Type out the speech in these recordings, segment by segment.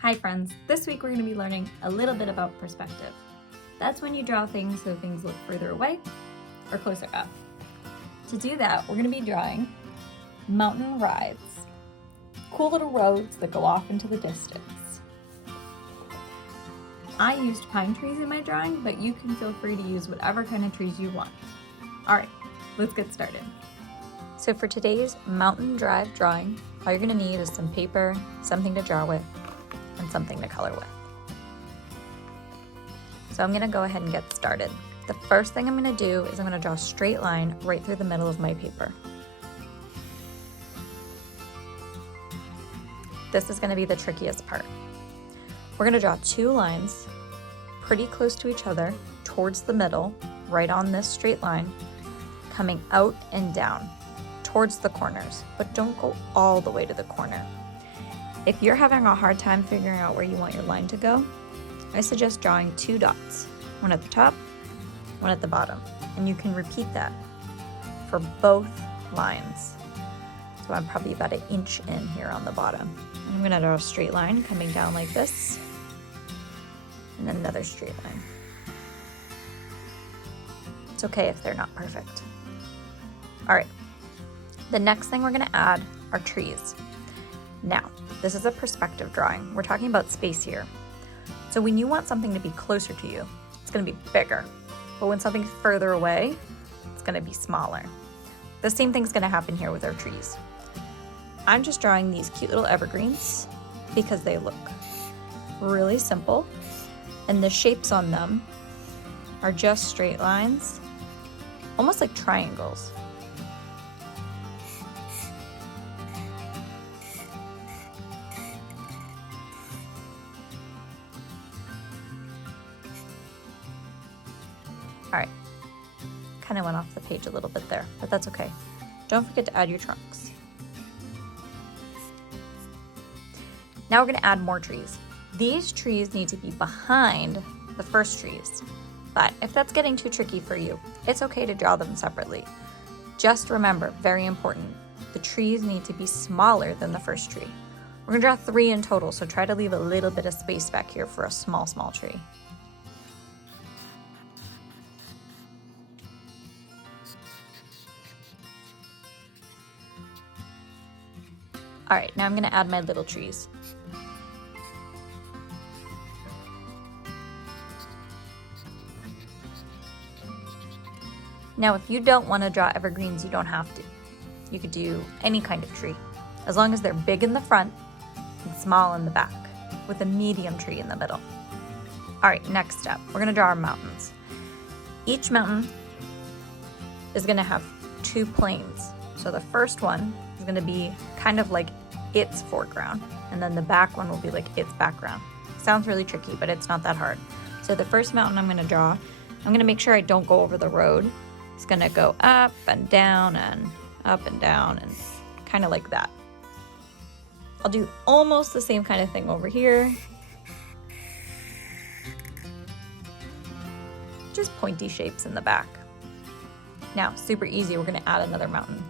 Hi friends, this week we're going to be learning a little bit about perspective. That's when you draw things so things look further away or closer up. To do that, we're going to be drawing mountain rides, cool little roads that go off into the distance. I used pine trees in my drawing, but you can feel free to use whatever kind of trees you want. Alright, let's get started. So for today's mountain drive drawing, all you're going to need is some paper, something to draw with, and something to color with. So I'm gonna go ahead and get started. The first thing I'm gonna do is I'm gonna draw a straight line right through the middle of my paper. This is gonna be the trickiest part. We're gonna draw two lines pretty close to each other towards the middle, right on this straight line, coming out and down towards the corners, but don't go all the way to the corner. If you're having a hard time figuring out where you want your line to go, I suggest drawing two dots, one at the top, one at the bottom, and you can repeat that for both lines. So I'm probably about an inch in here on the bottom. And I'm gonna draw a straight line coming down like this, and then another straight line. It's okay if they're not perfect. All right, the next thing we're gonna add are trees. Now, this is a perspective drawing. We're talking about space here. So when you want something to be closer to you, it's gonna be bigger. But when something's further away, it's gonna be smaller. The same thing's gonna happen here with our trees. I'm just drawing these cute little evergreens because they look really simple, and the shapes on them are just straight lines, almost like triangles. All right, kind of went off the page a little bit there, but that's okay. Don't forget to add your trunks. Now we're gonna add more trees. These trees need to be behind the first trees, but if that's getting too tricky for you, it's okay to draw them separately. Just remember, very important, the trees need to be smaller than the first tree. We're gonna draw 3 in total, so try to leave a little bit of space back here for a small tree. All right, now I'm gonna add my little trees. Now, if you don't wanna draw evergreens, you don't have to. You could do any kind of tree, as long as they're big in the front and small in the back, with a medium tree in the middle. All right, next step, we're gonna draw our mountains. Each mountain is gonna have 2 planes. So the first one is gonna be kind of like its foreground, and then the back one will be like its background. Sounds really tricky, but it's not that hard. So the first mountain I'm gonna draw, I'm gonna make sure I don't go over the road. It's gonna go up and down and up and down and kind of like that. I'll do almost the same kind of thing over here. Just pointy shapes in the back. Now, super easy, we're gonna add another mountain.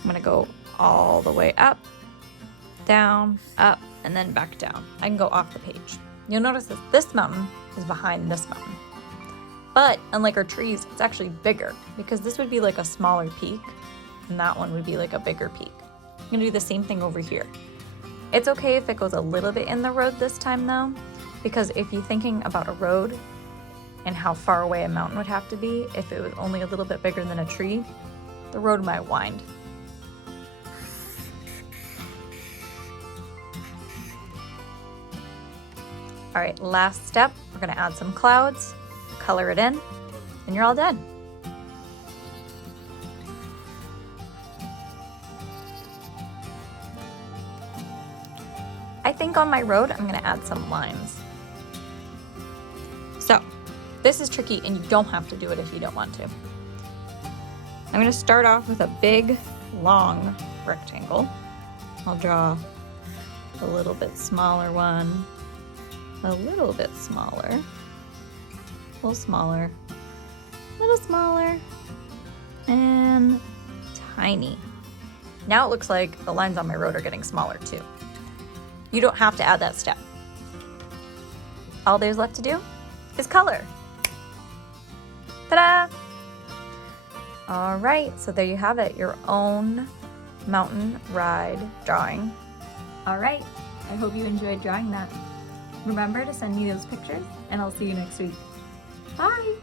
I'm gonna go all the way up, down, up, and then back down. I can go off the page. You'll notice that this mountain is behind this mountain. But unlike our trees, it's actually bigger because this would be like a smaller peak and that one would be like a bigger peak. I'm gonna do the same thing over here. It's okay if it goes a little bit in the road this time though, because if you're thinking about a road and how far away a mountain would have to be, if it was only a little bit bigger than a tree, the road might wind. All right, last step, we're gonna add some clouds, color it in, and you're all done. I think on my road, I'm gonna add some lines. So, this is tricky and you don't have to do it if you don't want to. I'm gonna start off with a big, long rectangle. I'll draw a little bit smaller one, a little bit smaller, a little smaller, a little smaller, and tiny. Now it looks like the lines on my road are getting smaller too. You don't have to add that step. All there's left to do is color. Ta-da! All right, so there you have it, your own mountain ride drawing. All right, I hope you enjoyed drawing that. Remember to send me those pictures, and I'll see you next week. Bye!